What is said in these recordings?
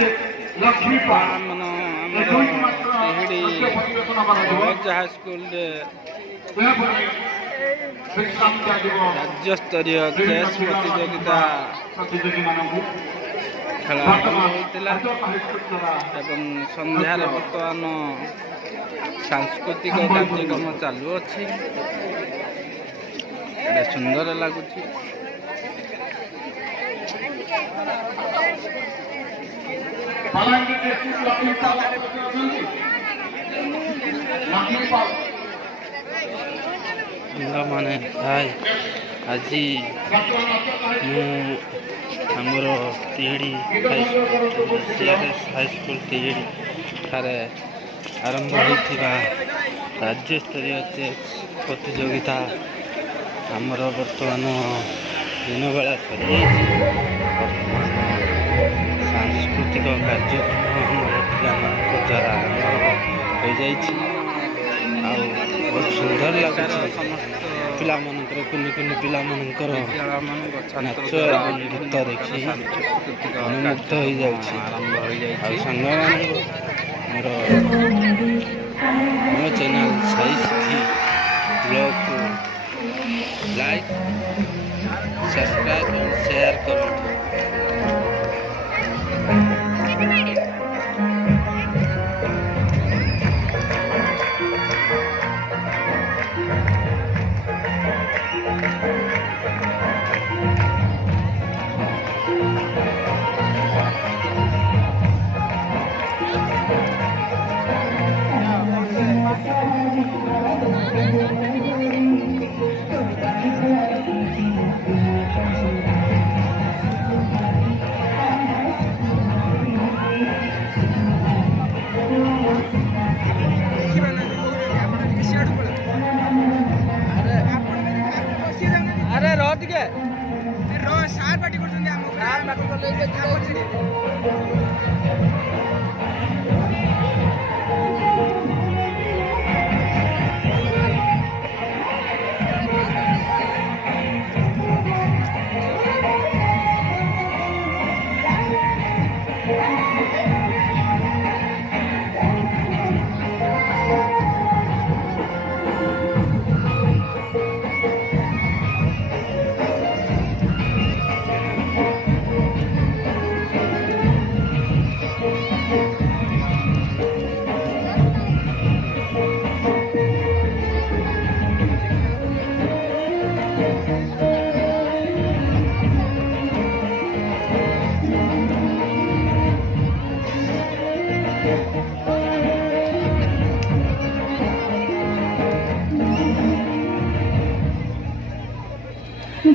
मन तिहिड़ी high school राज्य स्तरीय चेस प्रतियोगिता खेल होता एवं संध्यार बर्तमान सांस्कृतिक कार्यक्रम चालू अच्छी सुंदर लगुच माने हाय आज आमर तिहिड़ी हाई स्कूल तिहिड़ी ठारे आरंभ होता राज्य स्तरीय चेस प्रतियोगिता आमर बर्तमान दिन बेला सरी बर्तमान सांस्कृतिक कार्यक्रम द्वारा आरंभ हो बहुत सुंदर लगे पिला कुनि कुनि पिला नाच एवं गीत देखी अनुमुग्ध हो सांग मोर मो चैनल साई सिद्धि ब्लॉग को लाइक सब्सक्राइब और शेयर करूँ। अरे रो टिके रो सार पार्टी करछन हम पार्टी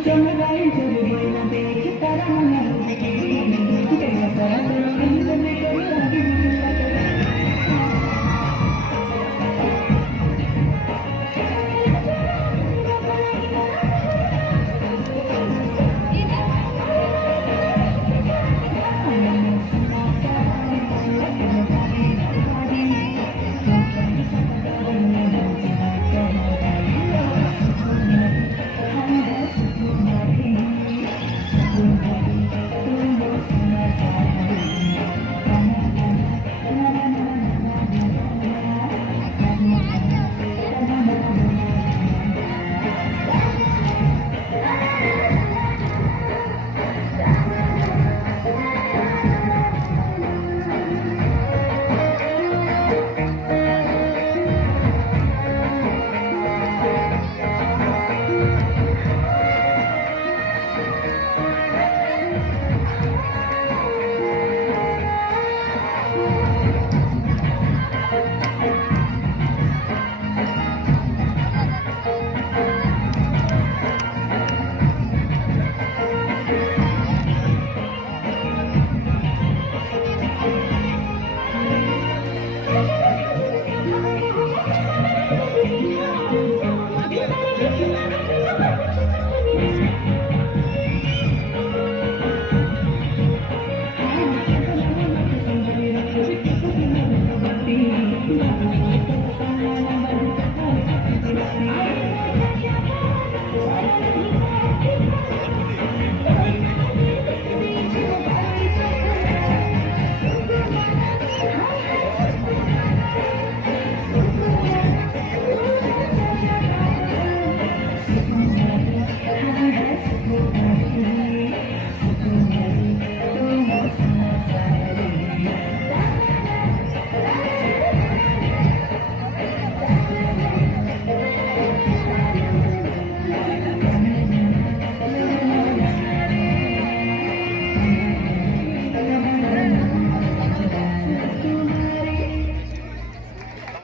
जब लाइन चली गई ना देख तारा मन